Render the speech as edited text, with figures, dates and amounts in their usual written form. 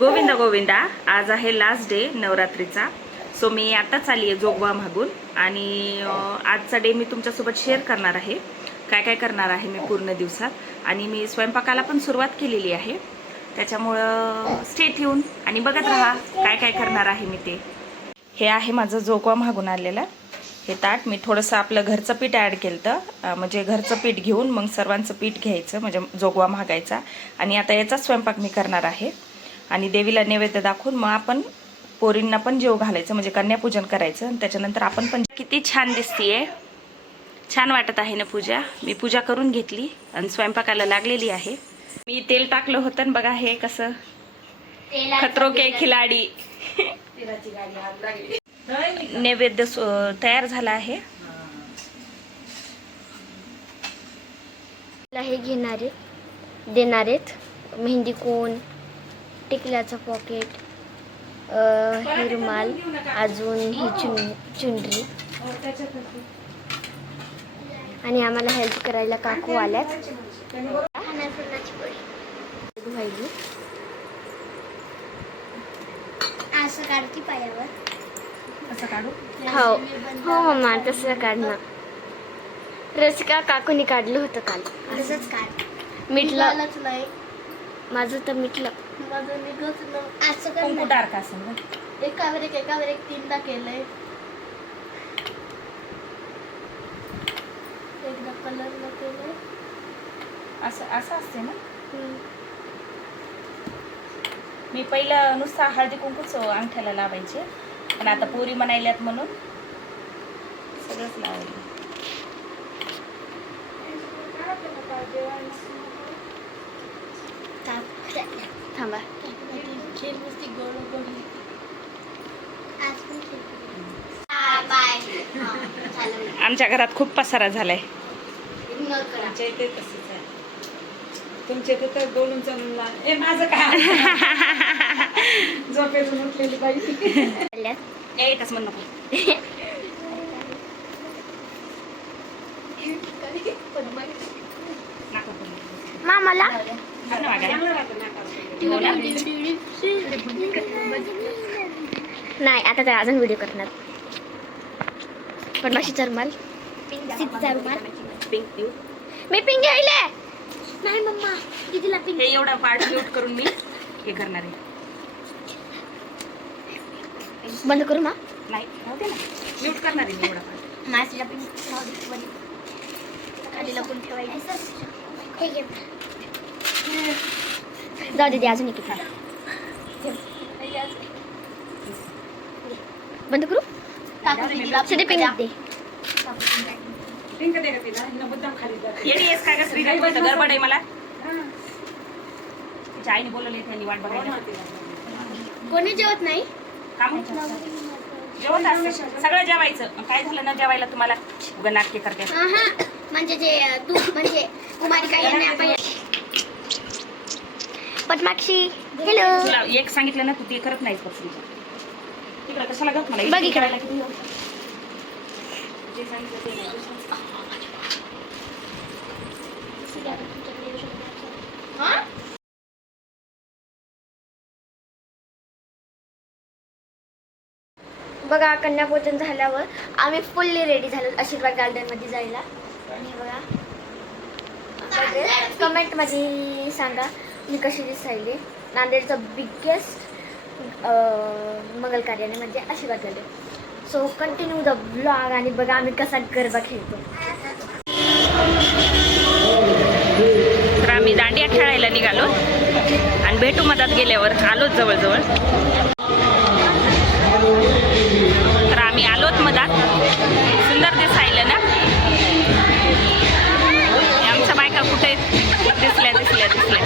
गोविंदा गोविंदा. आज आहे last day नवरात्रीचा. So मी आताच आली आहे जोगवा मागून आणि आजचा डे मी तुमच्यासोबत शेअर करणार आहे. काय काय करणार आहे मी पूर्ण दिवसात. आणि मी स्वयंपाकाला पण सुरुवात केलेली आहे. त्याच्यामुळं स्टे ट्यून आणि बघत राहा काय काय करणार आहे मी ते. हे आहे माझं जोगवा मागून आलेलं हे ताट. मी थोडंसं आपलं घरचं पीठ ॲड केलं तर म्हणजे घरचं पीठ घेऊन मग सर्वांचं पीठ घ्यायचं म्हणजे जोगवा मागायचा. आणि आता याचा स्वयंपाक मी करणार आहे. आणि देवीला नैवेद्य दाखवून मग आपण पोरींना पण जेव घालायचं म्हणजे कन्यापूजन करायचं. आणि त्याच्यानंतर आपण पण. किती छान दिसतीये, छान वाटत आहे ना पूजा. मी पूजा करून घेतली आणि स्वयंपाकाला लागलेली आहे. मी तेल टाकलं होतं ना, बघा हे कसं खतरो के खिलाडी. नैवेद्य तयार झाला आहे. हे घेणारे देणारेत मेहंदी कोण, टिकल्याचं पॉकेट, हे रुमाल, अजून ही चुनरी. आणि आम्हाला हेल्प करायला काकू आल्यात. असं काढती पायावर. असं काढू. हो हो मम्मा तसं काढणं. रसिका काकूनी काढलं होतं काल. असंच काढ. मिटलं नाही माझं तर मिटलं. माझं निघत असं कुंकू कर. डार्क असेल ना. एकावर एक तीनदा केलंय. एकदा कलर केलंय. असं असं असते ना. मी पहिलं नुसता हळदी कुंकूच अंगठ्याला लावायचे पण आता पोरी म्हणायल्यात म्हणून सगळंच लावायला. थांबा. आमच्या घरात खूप पसारा झालाय. तुमचे तर बोलून चालून ए माझं काय झोपेतून उठलेली बाई येतच म्हण नको. मामाला नाही आता तर अजून व्हिडिओ करणार. पद्माशीचा रुमाल, सिद्धीचा रुमाल. पिंक देऊ. मी पिंक घ्यायले. नाही मम्मा दीदीला पिंक. हे एवढा पार्ट म्यूट करून मी हे करणार आहे. बंद करू मा. नाही नव्हते ना म्यूट करणार आहे मी एवढा पार्ट. माझीला पिंक खाली लपून ठेवायचं. हे घे. जाऊ दे अजून एक बंद करू. सिधी पिंक दे. पिंक दे का तिला हिला मुद्दाम खाली जाते. येडी येस काय का श्रीगत गडबड आहे मला. तिच्या आईने बोलवले त्यांनी वाट बघायला. कोणी जेवत नाही. काम जेवण असते सगळं जेवायचं. काय झालं ना जेवायला तुम्हाला उगा नाटके करते. म्हणजे जे तू म्हणजे कुमारी काय यांना पद्माक्षी हॅलो. तुला एक सांगितलं ना तू ते करत नाहीस बघ. तिकडे कशाला गप मला बघ इकडे. करायला किती जे सांगितलं ते नाही. बघा कन्यापूजन झाल्यावर आम्ही फुल्ली रेडी झालो आशीर्वाद गार्डन मध्ये जायला. आणि बघा कमेंट मध्ये सांगा मी कशी दिसायली. नांदेडचं बिगेस्ट मंगल कार्यालय म्हणजे आशीर्वाद garden. So continue the blog. आणि बघा आम्ही कसा गरबा खेळतो. तर आम्ही दांडिया खेळायला निघालो आणि भेटू मधात गेल्यावर आलोच जवळजवळ. तर आम्ही आलोत मधात. सुंदर दिसायला ना. आमच्या बायका कुठे दिसल्या दिसल्या दिसल्या.